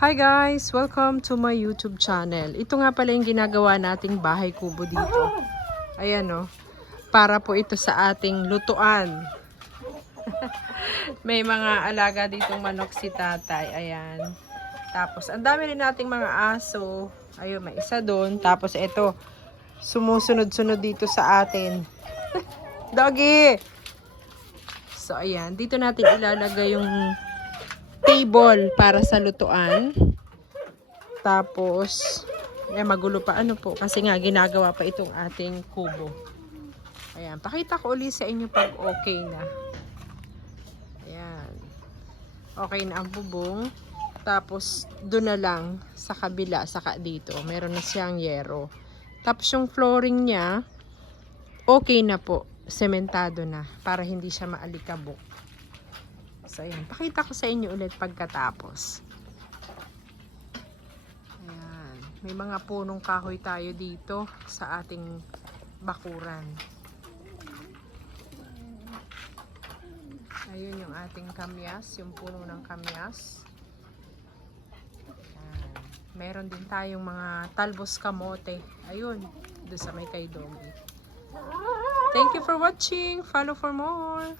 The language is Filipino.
Hi guys! Welcome to my YouTube channel. Ito nga pala yung ginagawa nating bahay kubo dito. Ayan o. Para po ito sa ating lutuan. May mga alaga ditong manok si tatay. Ayan. Tapos, ang dami rin nating mga aso. Ayun, may isa doon. Tapos, ito. Sumusunod-sunod dito sa atin. Doggy! So, ayan. Dito natin ilalagay yung table para sa lutuan. Tapos, magulo pa ano po. Kasi nga, ginagawa pa itong ating kubo. Ayan. Pakita ko ulit sa inyo pag okay na. Ayan. Okay na ang bubong. Tapos, doon na lang sa kabila, saka dito. Meron na siyang yero. Tapos, yung flooring niya, okay na po. Sementado na. Para hindi siya maalikabok. So, ayan. Pakita ko sa inyo ulit pagkatapos. Ayan. May mga punong kahoy tayo dito sa ating bakuran. Ayun yung ating kamyas. Yung puno ng kamyas. Ayan. Meron din tayong mga talbos kamote. Ayun. Doon sa may kay Doggy. Thank you for watching. Follow for more.